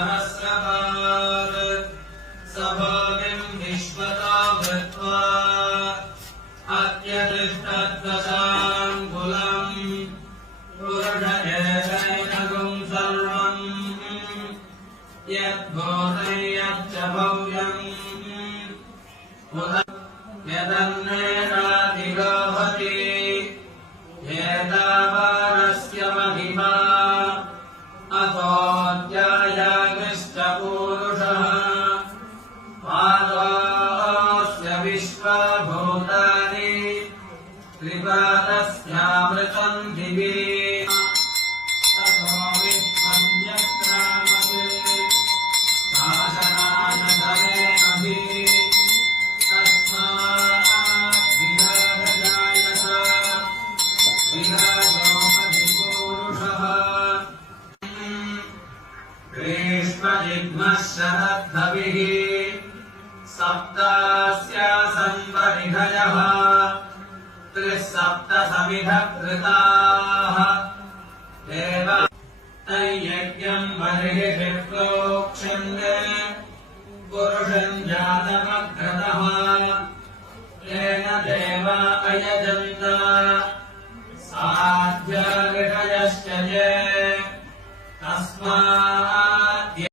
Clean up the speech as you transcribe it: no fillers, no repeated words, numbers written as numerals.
सहस्रपात् सभोमिं विश्वतो भृत्वा अत्यतिष्ठद्दशाङ्गुलम् पुरुषेशैनगुं सर्वम् यद्भूतं यच्च भव्यम् यदन्नेनातिरोहति एतावानस्य महिमा अथोऽध्यायाग्निश्च पूरुषः पादोऽस्य विश्वभूतानि त्रिपादस्यामृतम् दिवि ततो विद्मन्यक्रामते शासनाय धरेमभिः तस्मात् विराजजायत विराजोपधिपूरुषः ग्रीष्मजिह्मः शरद्धविः सप्तास्यासन् परिधयः त्रिसप्तसमिधः कृताः देव तैयज्ञम् बर्हिषि प्रोक्ष्यन्ते पुरुषम् जातमग्रतः येन देवा अयजन्त